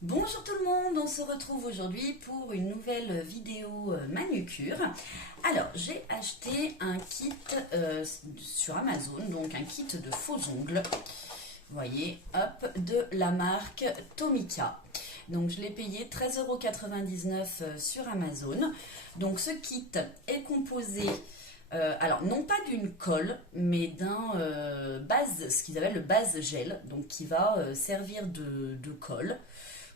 Bonjour tout le monde, on se retrouve aujourd'hui pour une nouvelle vidéo manucure. Alors, j'ai acheté un kit sur Amazon, donc un kit de faux ongles. Vous voyez, hop, de la marque Tomica. Donc, je l'ai payé 13,99 € sur Amazon. Donc, ce kit est composé, alors non pas d'une colle, mais d'un base, ce qu'ils appellent le base gel, donc qui va servir de colle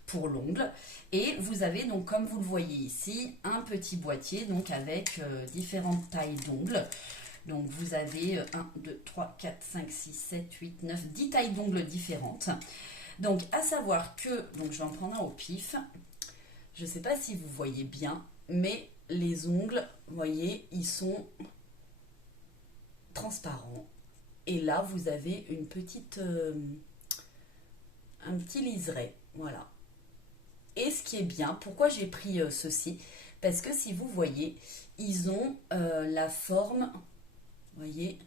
pour l'ongle. Et vous avez donc, comme vous le voyez ici, un petit boîtier donc avec différentes tailles d'ongles. Donc vous avez 1, 2, 3, 4, 5, 6, 7, 8, 9, 10 tailles d'ongles différentes. Donc à savoir que, donc je vais en prendre un au pif, je ne sais pas si vous voyez bien, mais les ongles, vous voyez, ils sont transparents. Et là, vous avez une petite, un petit liseré, voilà. Et ce qui est bien, pourquoi j'ai pris ceci? Parce que si vous voyez, ils ont la forme, vous voyez,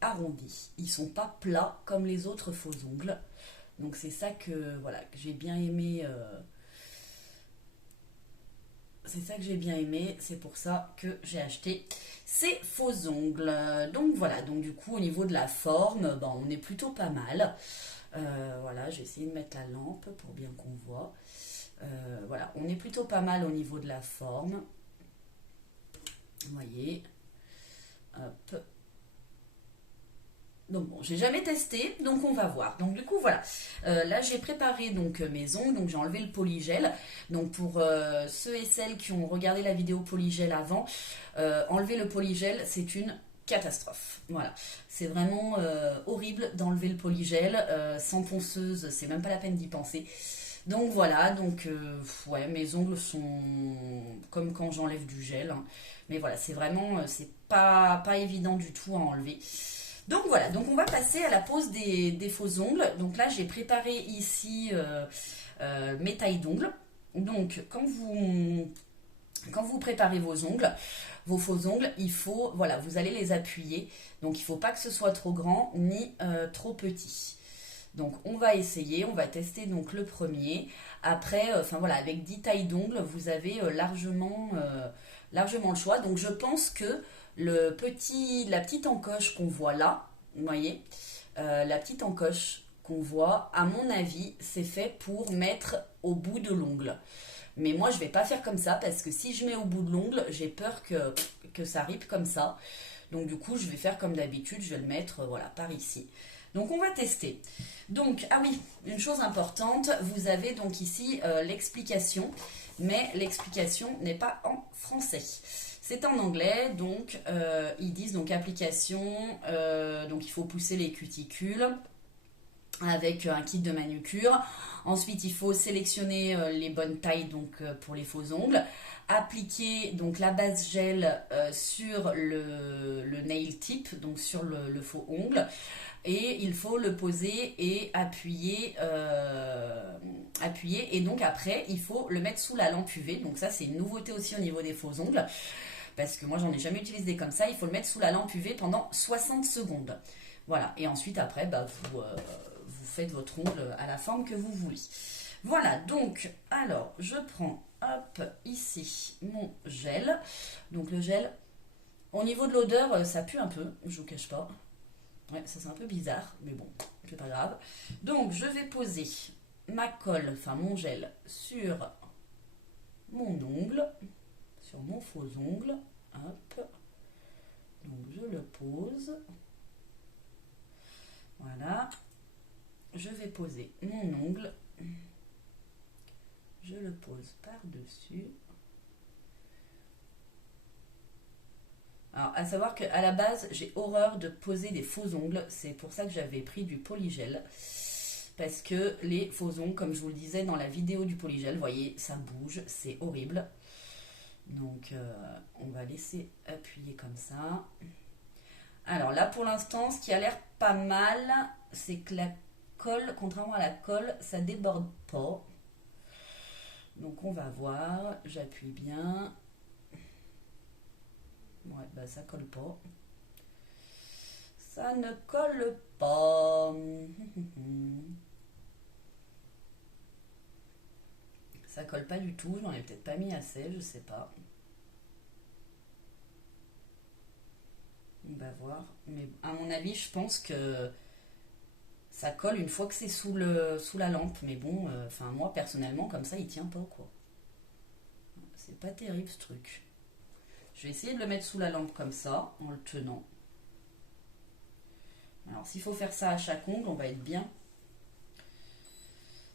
arrondie. Ils sont pas plats comme les autres faux ongles. Donc c'est ça que voilà que j'ai bien aimé. C'est ça que j'ai bien aimé. C'est pour ça que j'ai acheté ces faux ongles. Donc voilà. Donc du coup au niveau de la forme, ben, on est plutôt pas mal. Voilà, j'ai essayé de mettre la lampe pour bien qu'on voit. Voilà, on est plutôt pas mal au niveau de la forme. Vous voyez. Hop. Donc bon, j'ai jamais testé, donc on va voir. Donc du coup voilà, là j'ai préparé donc mes ongles, donc j'ai enlevé le polygel. Donc pour ceux et celles qui ont regardé la vidéo polygel avant, enlever le polygel c'est une catastrophe. Voilà, c'est vraiment horrible d'enlever le polygel. Sans ponceuse, c'est même pas la peine d'y penser. Donc voilà, donc ouais, mes ongles sont comme quand j'enlève du gel, hein. Mais voilà, c'est vraiment, c'est pas évident du tout à enlever. Donc voilà, donc on va passer à la pose des faux ongles. Donc là, j'ai préparé ici mes tailles d'ongles. Donc quand vous préparez vos ongles, vos faux ongles, il faut, voilà, vous allez les appuyer. Donc il ne faut pas que ce soit trop grand ni trop petit. Donc on va essayer, on va tester donc le premier. Après, enfin voilà, avec 10 tailles d'ongles, vous avez largement le choix. Donc je pense que la petite encoche qu'on voit là, vous voyez, la petite encoche qu'on voit, à mon avis, c'est fait pour mettre au bout de l'ongle. Mais moi, je vais pas faire comme ça parce que si je mets au bout de l'ongle, j'ai peur que ça ripe comme ça. Donc du coup, je vais faire comme d'habitude, je vais le mettre voilà, par ici. Donc on va tester. Donc, ah oui, une chose importante, vous avez donc ici l'explication, mais l'explication n'est pas en français. C'est en anglais, donc ils disent donc application, donc il faut pousser les cuticules avec un kit de manucure. Ensuite, il faut sélectionner les bonnes tailles donc pour les faux ongles. Appliquer donc la base gel sur le nail tip, donc sur le faux ongle. Et il faut le poser et appuyer. Et donc après, il faut le mettre sous la lampe UV. Donc ça, c'est une nouveauté aussi au niveau des faux ongles. Parce que moi, j'en ai jamais utilisé comme ça. Il faut le mettre sous la lampe UV pendant 60 secondes. Voilà. Et ensuite, après, bah, vous faites votre ongle à la forme que vous voulez. Voilà. Donc, alors, je prends, hop, ici, mon gel. Donc, le gel, au niveau de l'odeur, ça pue un peu. Je vous cache pas. Ouais, ça c'est un peu bizarre, mais bon, c'est pas grave. Donc je vais poser ma colle, enfin mon gel, sur mon ongle, sur mon faux ongle. Hop. Donc je le pose. Voilà. Je vais poser mon ongle. Je le pose par-dessus. Alors, à savoir qu'à la base, j'ai horreur de poser des faux ongles. C'est pour ça que j'avais pris du polygel. Parce que les faux ongles, comme je vous le disais dans la vidéo du polygel, vous voyez, ça bouge, c'est horrible. Donc, on va laisser appuyer comme ça. Alors là, pour l'instant, ce qui a l'air pas mal, c'est que la colle, contrairement à la colle, ça déborde pas. Donc, on va voir. J'appuie bien. Ouais, bah ça colle pas. Ça ne colle pas. Ça colle pas du tout, j'en ai peut-être pas mis assez, je sais pas. On va voir. Mais à mon avis, je pense que ça colle une fois que c'est sous la lampe. Mais bon, enfin moi personnellement, comme ça, il tient pas quoi. C'est pas terrible ce truc. Je vais essayer de le mettre sous la lampe comme ça, en le tenant. Alors s'il faut faire ça à chaque ongle, on va être bien.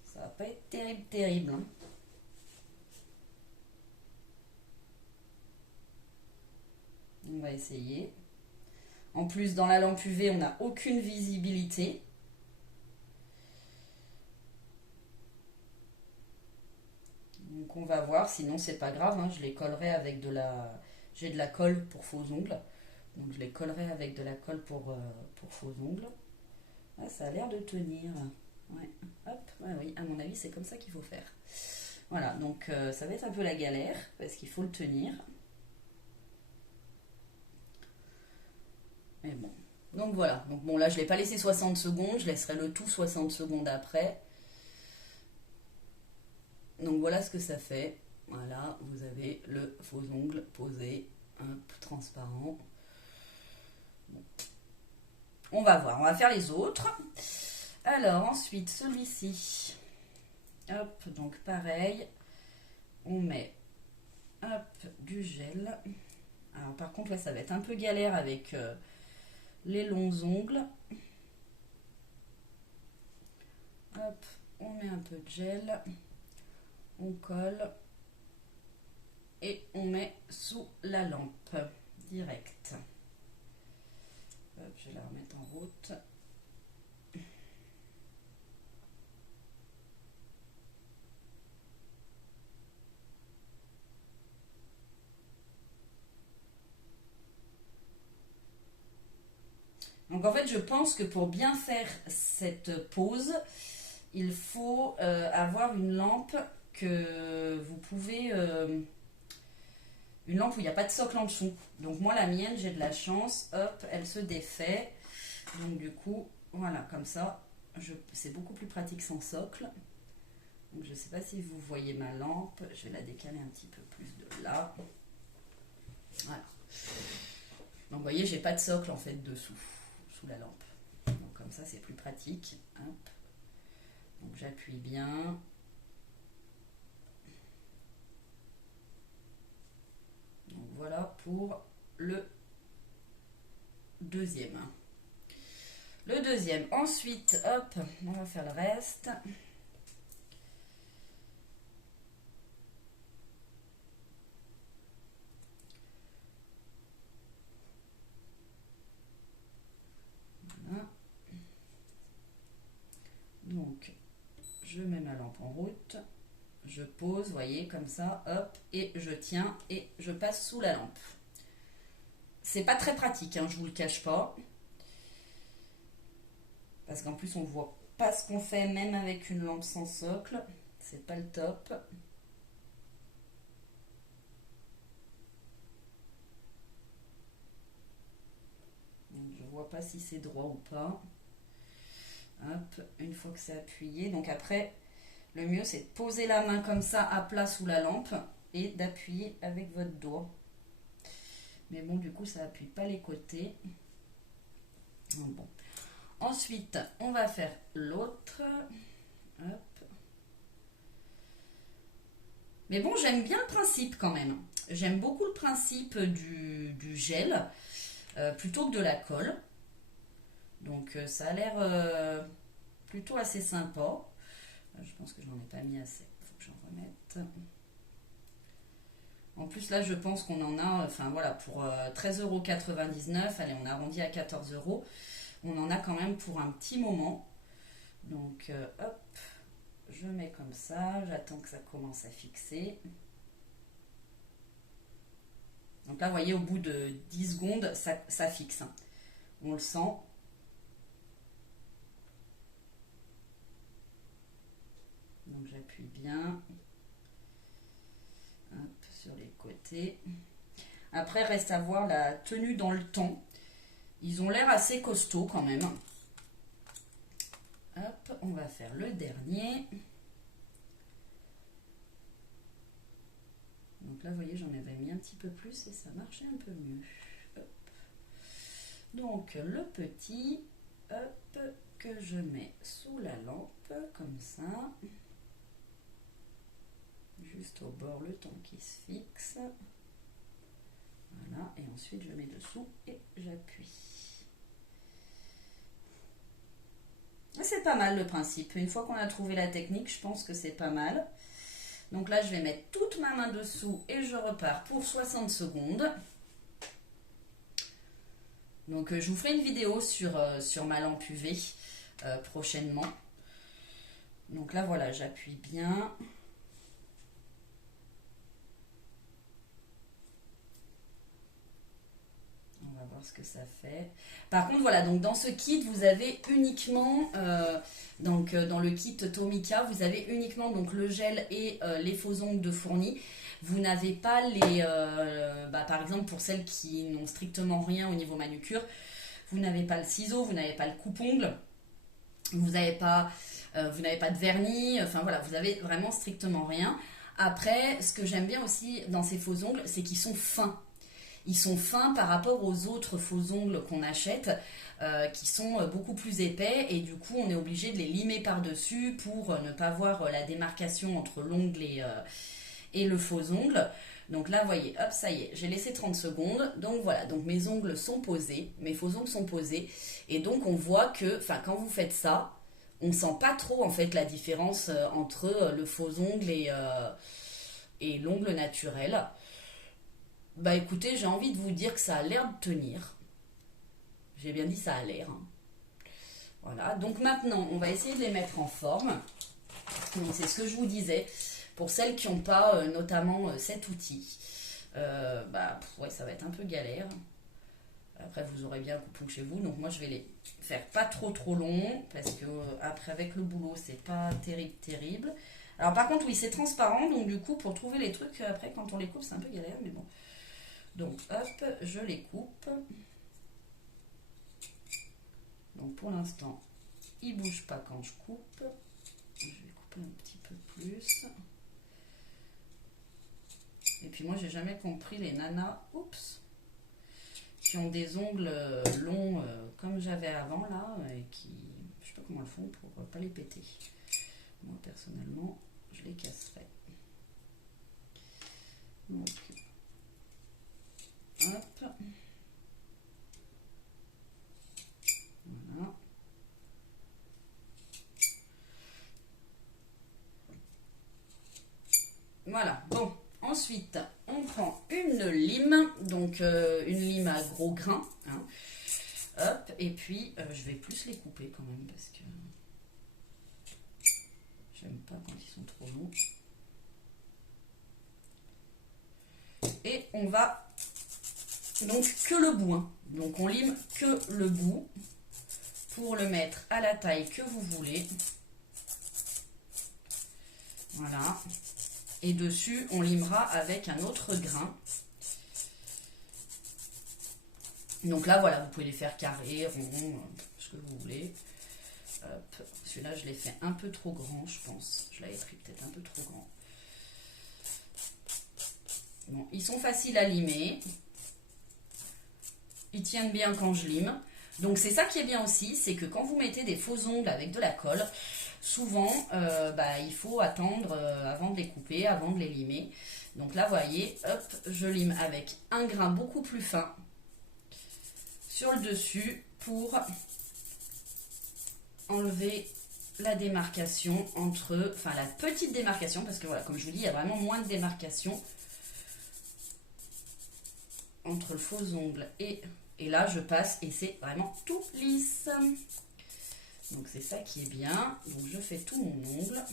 Ça va pas être terrible, terrible. Hein. On va essayer. En plus, dans la lampe UV, on n'a aucune visibilité. Donc on va voir, sinon c'est pas grave, hein, je les collerai avec de la... J'ai de la colle pour faux ongles. Donc je les collerai avec de la colle pour faux ongles. Ah, ça a l'air de tenir. Ouais. Hop, ouais, oui, à mon avis c'est comme ça qu'il faut faire. Voilà, donc ça va être un peu la galère parce qu'il faut le tenir. Mais bon. Donc voilà, donc bon là je ne l'ai pas laissé 60 secondes, je laisserai le tout 60 secondes après. Donc voilà ce que ça fait. Voilà, vous avez le faux ongle posé, transparent. Bon. On va voir, on va faire les autres. Alors ensuite, celui-ci. Hop, donc pareil. On met du gel. Alors par contre là ça va être un peu galère avec les longs ongles. Hop, on met un peu de gel. On colle et on met sous la lampe direct. Hop, je vais la remettre en route. Donc en fait, je pense que pour bien faire cette pose, il faut avoir une lampe que vous pouvez... une lampe où il n'y a pas de socle en dessous. Donc moi, la mienne, j'ai de la chance. Hop, elle se défait. Donc du coup, voilà, comme ça, c'est beaucoup plus pratique sans socle. Donc je ne sais pas si vous voyez ma lampe. Je vais la décaler un petit peu plus de là. Voilà. Donc vous voyez, j'ai pas de socle en fait dessous, sous la lampe. Donc comme ça, c'est plus pratique. Hop. Donc j'appuie bien. Donc voilà pour le deuxième. Le deuxième. Ensuite, hop, on va faire le reste. Voilà. Donc, je mets ma lampe en route. Je pose, vous voyez, comme ça, hop, et je tiens et je passe sous la lampe. C'est pas très pratique, hein, je vous le cache pas. Parce qu'en plus, on voit pas ce qu'on fait, même avec une lampe sans socle. C'est pas le top. Donc, je vois pas si c'est droit ou pas. Hop, une fois que c'est appuyé. Donc après, le mieux, c'est de poser la main comme ça à plat sous la lampe et d'appuyer avec votre doigt. Mais bon, du coup, ça appuie pas les côtés. Bon. Ensuite, on va faire l'autre. Hop. Mais bon, j'aime bien le principe quand même. J'aime beaucoup le principe du gel plutôt que de la colle. Donc ça a l'air plutôt assez sympa. Je pense que je n'en ai pas mis assez. Il faut que j'en remette. En plus là je pense qu'on en a, enfin voilà, pour 13,99 €, allez on arrondit à 14 €. On en a quand même pour un petit moment. Donc hop, je mets comme ça, j'attends que ça commence à fixer. Donc là vous voyez au bout de 10 secondes ça fixe. On le sent. Donc j'appuie bien. Hop, sur les côtés. Après reste à voir la tenue dans le temps. Ils ont l'air assez costauds quand même. Hop, on va faire le dernier. Donc là, vous voyez, j'en avais mis un petit peu plus et ça marchait un peu mieux. Hop. Donc le petit, hop, que je mets sous la lampe, comme ça. Juste au bord, le temps qui se fixe. Voilà, et ensuite je mets dessous et j'appuie. C'est pas mal le principe. Une fois qu'on a trouvé la technique, je pense que c'est pas mal. Donc là, je vais mettre toute ma main dessous et je repars pour 60 secondes. Donc je vous ferai une vidéo sur ma lampe UV prochainement. Donc là, voilà, j'appuie bien. On va voir ce que ça fait. Par contre, voilà, donc dans ce kit, vous avez uniquement, dans le kit Tomica, vous avez uniquement donc, le gel et les faux ongles de fourni. Vous n'avez pas les, par exemple, pour celles qui n'ont strictement rien au niveau manucure, vous n'avez pas le ciseau, vous n'avez pas le coupe-ongle, vous n'avez pas de vernis, enfin voilà, vous avez vraiment strictement rien. Après, ce que j'aime bien aussi dans ces faux ongles, c'est qu'ils sont fins. Ils sont fins par rapport aux autres faux ongles qu'on achète, qui sont beaucoup plus épais, et du coup on est obligé de les limer par-dessus pour ne pas voir la démarcation entre l'ongle et le faux ongle. Donc là, vous voyez, hop, ça y est, j'ai laissé 30 secondes. Donc voilà, donc mes ongles sont posés, mes faux ongles sont posés. Et donc on voit que, quand vous faites ça, on ne sent pas trop en fait la différence entre le faux ongle et l'ongle naturel. Bah écoutez, j'ai envie de vous dire que ça a l'air de tenir. J'ai bien dit ça a l'air. Hein. Voilà, donc maintenant, on va essayer de les mettre en forme. Donc c'est ce que je vous disais. Pour celles qui n'ont pas notamment cet outil, ouais, ça va être un peu galère. Après, vous aurez bien un coupon chez vous. Donc moi, je vais les faire pas trop long. Parce que après, avec le boulot, c'est pas terrible. Alors par contre, oui, c'est transparent. Donc du coup, pour trouver les trucs, après, quand on les coupe, c'est un peu galère. Mais bon. Donc hop, je les coupe. Donc pour l'instant, ils ne bougent pas quand je coupe. Je vais couper un petit peu plus. Et puis moi, j'ai jamais compris les nanas, qui ont des ongles longs comme j'avais avant là, et qui, je sais pas comment elles font pour pas les péter. Moi personnellement, je les casserai. Donc, hop. Voilà. Voilà, bon. Ensuite, on prend une lime, donc une lime à gros grains. Hein. Hop, et puis je vais plus les couper quand même parce que j'aime pas quand ils sont trop longs. Et on va donc que le bout. Hein. Donc on lime que le bout pour le mettre à la taille que vous voulez. Voilà. Et dessus, on limera avec un autre grain. Donc là, voilà, vous pouvez les faire carrés, ronds, ce que vous voulez. Celui-là, je l'ai fait un peu trop grand, je pense. Je l'avais pris peut-être un peu trop grand. Bon, ils sont faciles à limer. Ils tiennent bien quand je lime. Donc c'est ça qui est bien aussi, c'est que quand vous mettez des faux ongles avec de la colle, souvent, il faut attendre avant de les couper, avant de les limer. Donc là, vous voyez, hop, je lime avec un grain beaucoup plus fin sur le dessus pour enlever la démarcation entre, la petite démarcation, parce que voilà, comme je vous dis, il y a vraiment moins de démarcation entre le faux ongle et là, je passe et c'est vraiment tout lisse. Donc c'est ça qui est bien. Donc je fais tout mon ongle.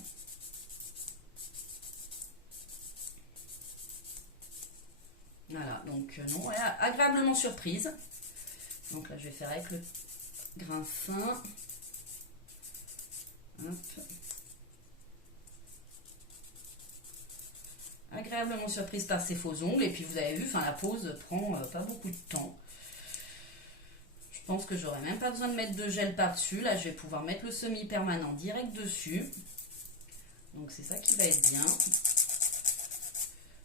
Voilà, donc non, voilà, agréablement surprise. Donc là je vais faire avec le grain fin. Hop. Agréablement surprise par ces faux ongles. Et puis vous avez vu, la pose prend pas beaucoup de temps. Je pense que j'aurai même pas besoin de mettre de gel par-dessus. Là, je vais pouvoir mettre le semi-permanent direct dessus. Donc, c'est ça qui va être bien.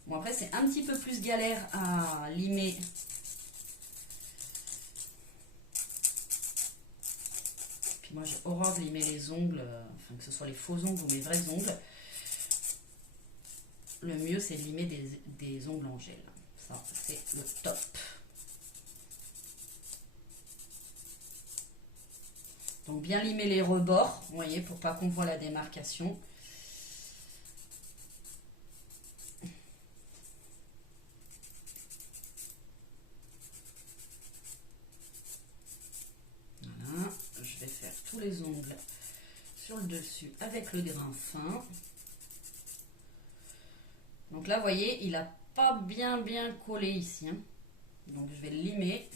Bon, après, c'est un petit peu plus galère à limer. Puis moi, j'ai horreur de limer les ongles, enfin que ce soit les faux ongles ou mes vrais ongles. Le mieux, c'est de limer des ongles en gel. Ça, c'est le top. Donc, bien limer les rebords, vous voyez, pour pas qu'on voit la démarcation. Voilà, je vais faire tous les ongles sur le dessus avec le grain fin. Donc là, vous voyez, il n'a pas bien collé ici. Hein. Donc, je vais le limer.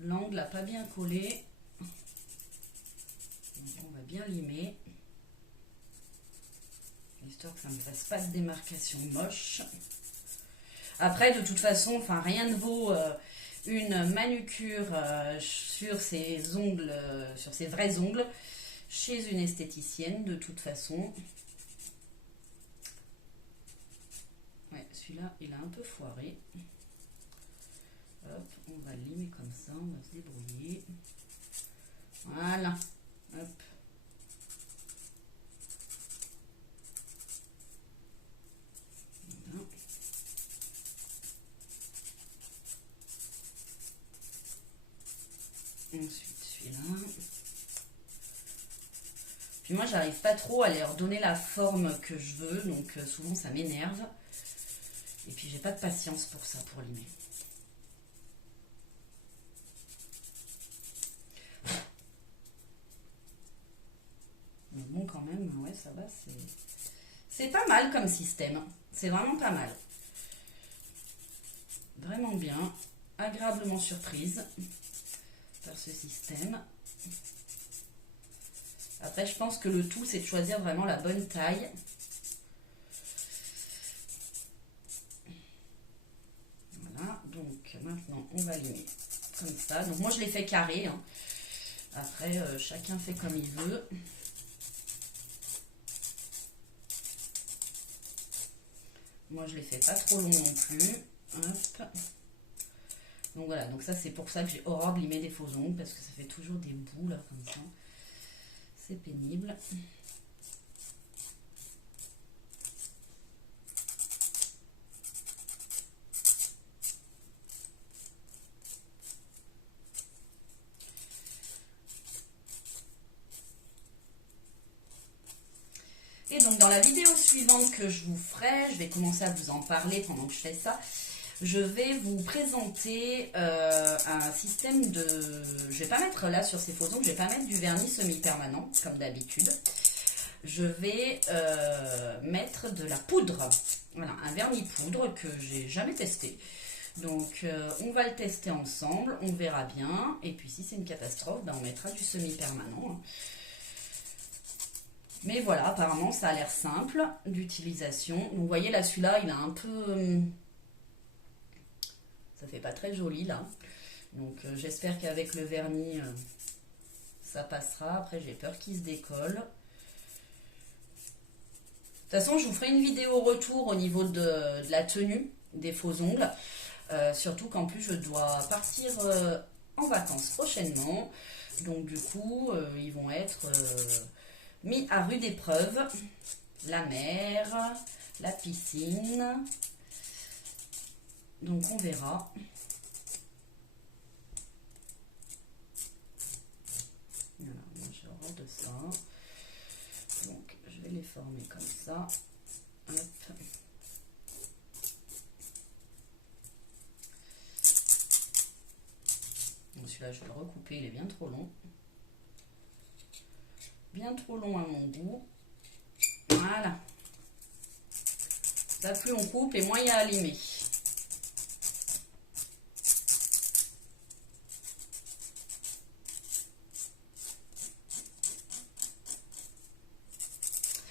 L'angle n'a pas bien collé. Donc, on va bien limer. Histoire que ça ne me fasse pas de démarcation moche. Après, de toute façon, enfin, rien ne vaut une manucure sur ses ongles, sur ses vrais ongles, chez une esthéticienne, de toute façon. Ouais, celui-là, il a un peu foiré. Hop, on va le limer comme ça, on va se débrouiller. Voilà. Hop. Voilà. Ensuite, celui-là. Puis moi, j'arrive pas trop à leur donner la forme que je veux, donc souvent ça m'énerve. Et puis j'ai pas de patience pour ça, pour limer. Mais bon, quand même, ouais, ça va, c'est pas mal comme système. C'est vraiment pas mal. Vraiment bien. Agréablement surprise par ce système. Après, je pense que le tout, c'est de choisir vraiment la bonne taille. Voilà, donc maintenant, on va limer comme ça. Donc moi, je l'ai fait carré. Hein. Après, chacun fait comme il veut. Moi, je ne les fais pas trop long non plus. Hop. Donc voilà, donc ça, c'est pour ça que j'ai horreur de limer des faux ongles, parce que ça fait toujours des bouts, là, comme ça. C'est pénible. Et donc dans la vidéo suivante que je vous ferai, je vais commencer à vous en parler pendant que je fais ça, je vais vous présenter un système de... Je vais pas mettre là sur ces faux ongles, je vais pas mettre du vernis semi-permanent comme d'habitude. Je vais mettre de la poudre, voilà, un vernis poudre que j'ai jamais testé. Donc on va le tester ensemble, on verra bien, et puis si c'est une catastrophe, ben, on mettra du semi-permanent. Mais voilà, apparemment ça a l'air simple d'utilisation. Donc vous voyez là, celui-là, il a un peu... Ça fait pas très joli là. Donc j'espère qu'avec le vernis, ça passera. Après j'ai peur qu'il se décolle. De toute façon, je vous ferai une vidéo retour au niveau de la tenue des faux ongles. Surtout qu'en plus, je dois partir en vacances prochainement. Donc du coup, ils vont être mis à rude épreuve. La mer, la piscine. Donc on verra. Voilà, moi j'ai horreur de ça. Donc je vais les former comme ça. Hop. Celui-là, je vais le recouper, il est bien trop long. Bien trop long à mon goût. Voilà. Ça, plus on coupe et moins il y a à limer.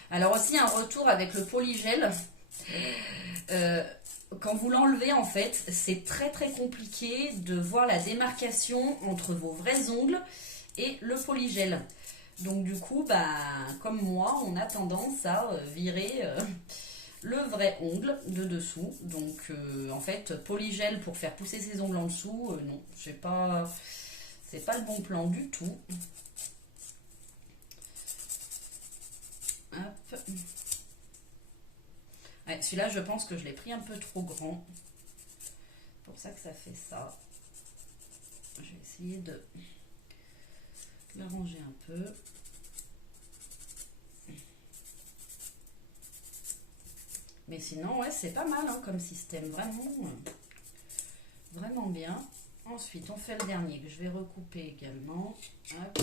Alors aussi un retour avec le polygel. Quand vous l'enlevez, en fait, c'est très compliqué de voir la démarcation entre vos vrais ongles et le polygel. Donc du coup, bah, comme moi, on a tendance à virer le vrai ongle de dessous. Donc en fait, polygel pour faire pousser ses ongles en dessous, non, c'est pas le bon plan du tout. Hop. Ouais, celui-là, je pense que je l'ai pris un peu trop grand. C'est pour ça que ça fait ça. Je vais essayer de l'arranger un peu. Mais sinon, ouais, c'est pas mal hein, comme système, vraiment bien. Ensuite, on fait le dernier que je vais recouper également. Hop.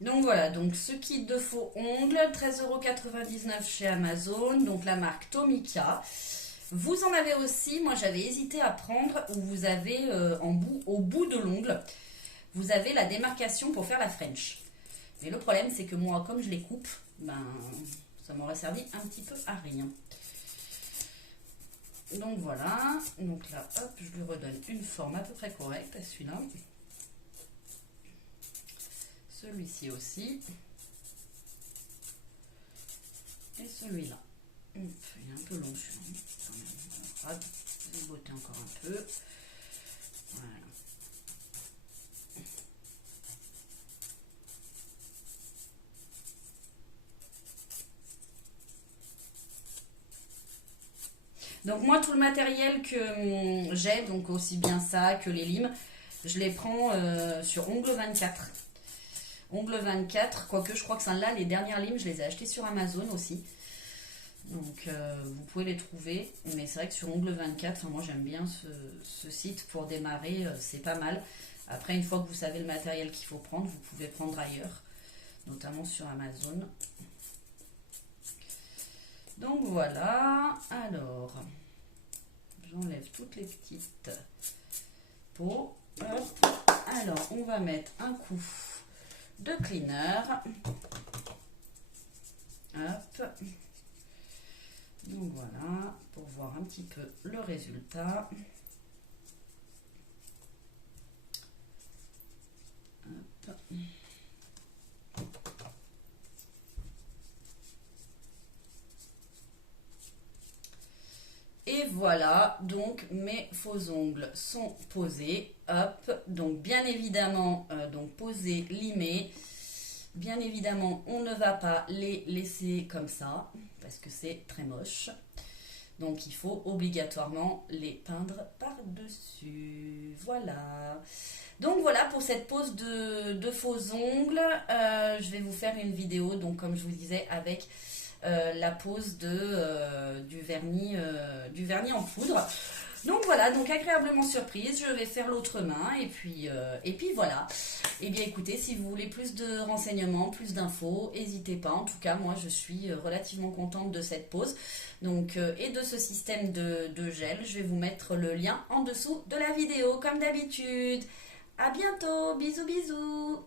Donc voilà, donc ce kit de faux ongles, 13,99 € chez Amazon, donc la marque Tomica. Vous en avez aussi, moi j'avais hésité à prendre, où vous avez au bout de l'ongle, vous avez la démarcation pour faire la French. Mais le problème c'est que moi, comme je les coupe, ben, ça m'aurait servi un petit peu à rien. Donc voilà, donc là, hop, je lui redonne une forme à peu près correcte à celui-là. Celui-ci aussi. Et celui-là. Il est un peu long celui-là. On va botter encore un peu. Voilà. Donc moi, tout le matériel que j'ai, donc aussi bien ça que les limes, je les prends sur Ongle 24. Ongle 24, quoique je crois que celle-là, les dernières limes, je les ai achetées sur Amazon aussi. Donc vous pouvez les trouver. Mais c'est vrai que sur Ongle 24, moi j'aime bien ce site pour démarrer, c'est pas mal. Après, une fois que vous savez le matériel qu'il faut prendre, vous pouvez prendre ailleurs, notamment sur Amazon. Donc voilà, alors j'enlève toutes les petites peaux. Hop. Alors on va mettre un coup de cleaner. Hop. Donc voilà, pour voir un petit peu le résultat. Hop. Et voilà, donc mes faux ongles sont posés. Hop, donc bien évidemment, donc posés, limés. Bien évidemment, on ne va pas les laisser comme ça, parce que c'est très moche. Donc il faut obligatoirement les peindre par-dessus. Voilà. Donc voilà pour cette pose de faux ongles. Je vais vous faire une vidéo, donc comme je vous disais, avec la pose du vernis en poudre. Donc voilà, donc agréablement surprise, je vais faire l'autre main et puis voilà. Et bien écoutez, si vous voulez plus de renseignements, plus d'infos, n'hésitez pas. En tout cas, moi je suis relativement contente de cette pose. Donc, et de ce système de gel, je vais vous mettre le lien en dessous de la vidéo comme d'habitude. À bientôt, bisous bisous.